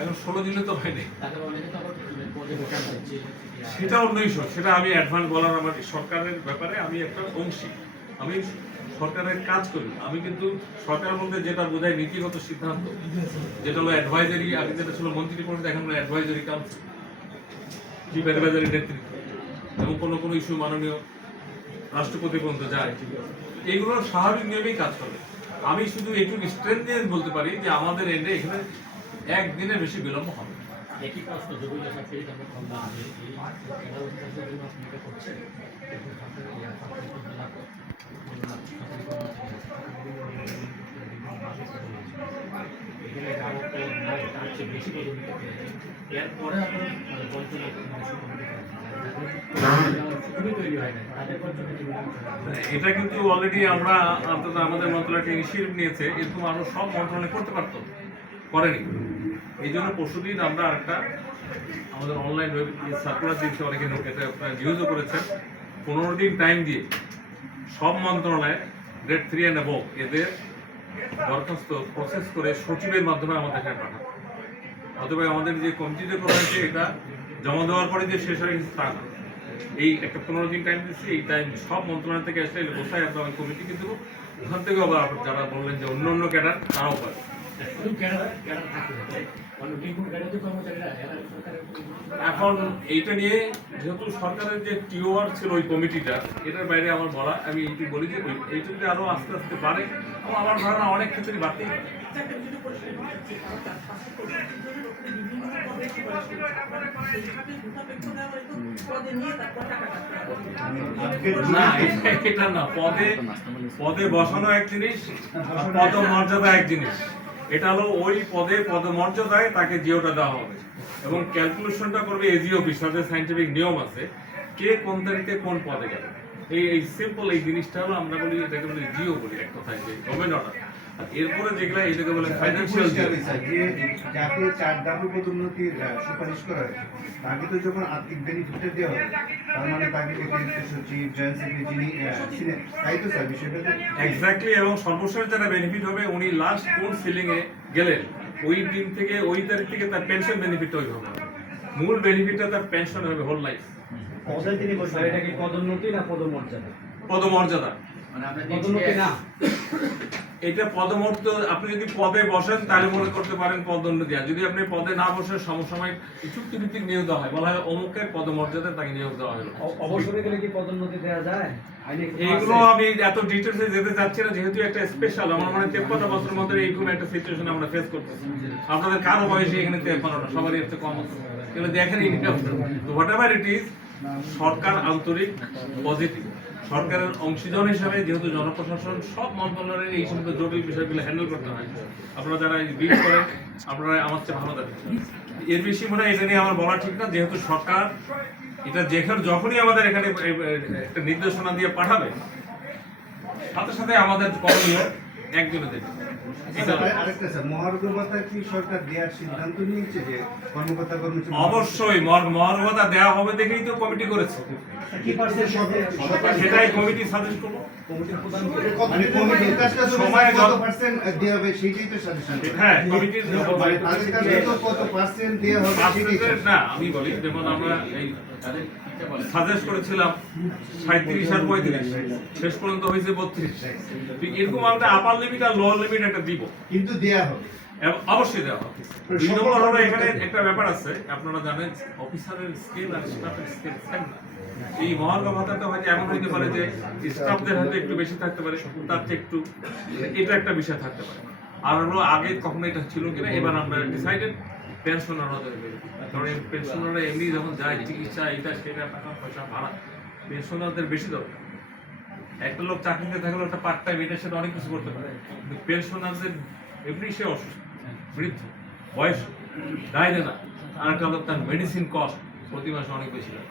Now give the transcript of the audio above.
এখন 16 দিনে তো হয়নি, সেটা অন্য ইস্যু। সেটা আমি অ্যাডভান্স বলার আমার সরকারের ব্যাপারে আমি একটা অংশী, আমি সরকারের কাজ করি। আমি কিন্তু সরকার বলতে যেটা বোঝায় নীতিগত সিদ্ধান্ত, যেটা হলো অ্যাডভাইজারি, আগে যেটা ছিল মন্ত্রী পরিষদ, এখন হলো অ্যাডভাইজারি কাউন্সিল, চিফ অ্যাডভাইজারি নেতৃত্ব, এবং কোনো ইস্যু মাননীয় রাষ্ট্রপতি পর্যন্ত যায়। এইগুলো স্বাভাবিক নিয়মেই কাজ করে। আমি শুধু এইটুকু স্ট্রেংথ দিয়ে বলতে পারি যে আমাদের এন্ডে এখানে একদিনের বেশি বিলম্ব হবে। একই প্রশ্ন যোগ্যতা সার্টিফিকেট আমরা বললাম যে এই খেলাধুলার জন্য আপনি এটা করছেন, কিন্তু এখানে আরো তার চেয়ে বেশি পদোন্নতি পেয়েছে, এরপরে আপনার বঞ্চনা তৈরি হয় না তাদের এটা কিন্তু অলরেডি আমরা অন্তত আমাদের মন্ত্রণালয় ইনিশিয়েটিভ নিয়েছে, এরকম আরো সব মন্ত্রণালয় করতে পারতো, করেনি। এই জন্য পরশুদিন আমরা একটা আমাদের অনলাইন সার্কুলার দিয়েছি, অনেকে এটা নিউজও করেছেন, 15 দিন টাইম দিয়ে সব মন্ত্রণালয়ে গ্রেড 3 অ্যান্ড অ্যাবভ এদের দরখাস্ত প্রসেস করে সচিবের মাধ্যমে আমাদের এখানে পাঠাবো। অথবা আমাদের যে কমিটিতে করা হয়েছে এটা জমা দেওয়ার পরে যে শেষ হয়ে গেছে তা না, এই একটা 15 দিন টাইম দিচ্ছি। এই টাইম সব মন্ত্রণালয় থেকে আসলে কোথায় আমরা ওই কমিটিকে দেবো, ওখান থেকে আবার যারা বললেন যে অন্য অন্য ক্যাডার তারাও পাবে। এখন এইটা নিয়ে যেহেতু সরকারের যে টিওআর ছিল ওই কমিটিটা, এটার বাইরে আমার বলা, আমি এইটু বলি যে এইটা যদি আরো আস্তে আস্তে পারে, আমার ধারণা অনেক ক্ষেত্রে বাড়তেই পারে। না, এটা না, পদে বসানো এক জিনিস, পদমর্যাদা এক জিনিস। এটা হলো ওই পদে পদমর্যাদায় তাকে জিওটা দেওয়া হবে, এবং ক্যালকুলেশনটা করবে এজি অফিস, তাদের সায়েন্টিফিক নিয়ম আছে কে কোন তারিখে কোন পদে গেল। এই সিম্পল এই জিনিসটা হলো আমরা বলি, এটাকে বলি জিও বলি এক কথায়, যে গভর্নমেন্ট অর্ডার। আর এরপরে যেগুলো এটাকে বলে ফাইন্যান্সিয়াল, যাকে 4 ধাপে পদোন্নতির সুপারিশ করা হয় তাকে তো যখন আর্থিক বেনিফিটটা দেওয়া হবে, তার মানে তাকে অতিরিক্ত সচিব, জয়েন্ট সেক্রেটারি, তাই তো স্যার বিষয়টা এক্স্যাক্টলি। এবং সর্বশেষ যারা বেনিফিট হবে, উনি লাস্ট কোন সিলিং এ গেলেন ওই দিন থেকে ওই তারিখ থেকে তার পেনশন বেনিফিটটা ওইভাবে হবে। মূল বেনিফিটটা তার পেনশন হবে হোল লাইফ। তিনি বলছেন এটা কি পদোন্নতি না পদমর্যাদা? পদমর্যাদা, পদোন্নতি না, এটা পদমর্যাদা। আপনি যদি পদে বসেন তাহলে মনে করতে পারেন পদোন্নতি, আর যদি আপনি পদে না বসেন সমসাময়িক চুক্তিভিত্তিক নিয়োগ দেওয়া হয়, বলা হয় অমুকের পদমর্যাদায় তাকে নিয়োগ দেওয়া হলো। অবসরে গেলে কি পদোন্নতি দেওয়া যায়? এইগুলো আমি এত ডিটেলসে যেতে চাচ্ছি না, যেহেতু একটা স্পেশাল, আমার মনে হয় 53 বছরের মধ্যে এইরকম একটা সিচুয়েশন আমরা ফেস করতেছি। আপনাদের কারো বয়সে এখানে 53টা, সবারই একটা কম আছে, এগুলো দেখেনি। হোয়াট এভার ইট ইজ, সরকার আন্তরিক, পজিটিভ। সরকারের অংশীদার হিসাবে যেহেতু জনপ্রশাসন সব মন্ত্রণালয়ের এই সমস্ত জটিল বিষয়গুলো হ্যান্ডেল করতে হয়, আপনারা যারা বিল করেন আপনারা আমার চেয়ে ভালো জানেন। এর বেশি মনে হয় এটা নিয়ে আমার বলা ঠিক না, যেহেতু সরকার এটা যখনই আমাদের এখানে একটা নির্দেশনা দিয়ে পাঠাবে, সাথে সাথে আমাদের করণীয় একজনে দেবে। আরেকটা স্যার, মহার্ঘ ভাতা কি সরকার দেওয়ার সিদ্ধান্ত নিয়েছে যে কর্মকর্তা কর্মচারী? অবশ্যই মহার্ঘ ভাতা দেওয়া হবে দেখেই তো কমিটি করেছে, সেটাই কমিটি সাজেস্ট করবো। সময় কত পার্সেন্ট দেওয়া হবে সেটাই তো সাজেশন। হ্যাঁ, কমিটির কত পার্সেন্ট দেওয়া হবে না, আমি বলি যেমন আমরা এই সাজেস্ট করেছিলাম 37 আর 35, শেষ পর্যন্ত হয়েছে 32। ঠিক এরকম একটা আপার লিমিট আর লোয়ার লিমিট একটা দিব, কিন্তু দেওয়া হবে, অবশ্যই দেওয়া হবে। 2 নম্বর হলো এখানে একটা ব্যাপার আছে, আপনারা জানেন অফিসারের স্কেল আর স্টাফের স্কেল সেম না। এই মহার্ঘ ভাতাটা হয়তো এমন হইতে পারে যে স্টাফদের হয়তো একটু বেশি থাকতে পারে, তার চেয়ে একটু, এটা একটা বিষয় থাকতে পারে। আর হলো আগে কখনো এটা ছিল কিনা, এবার আমরা ডিসাইডেড পেনশনাররা দেবে, কারণ পেনশনাররা এমনি যখন যায় চিকিৎসা এটা সেটা টাকা পয়সা ভাড়া, পেনশনারদের বেশি দরকার। একটা লোক চাকরিতে থাকলে একটা পার্ট টাইম এটা সেটা অনেক কিছু করতে পারে, কিন্তু পেনশনারদের এমনি সে অসুস্থ, বৃদ্ধ, বয়স, দায় দেনা, আর একটা লোক তার মেডিসিন কস্ট প্রতি মাসে অনেক বেশি লাগে।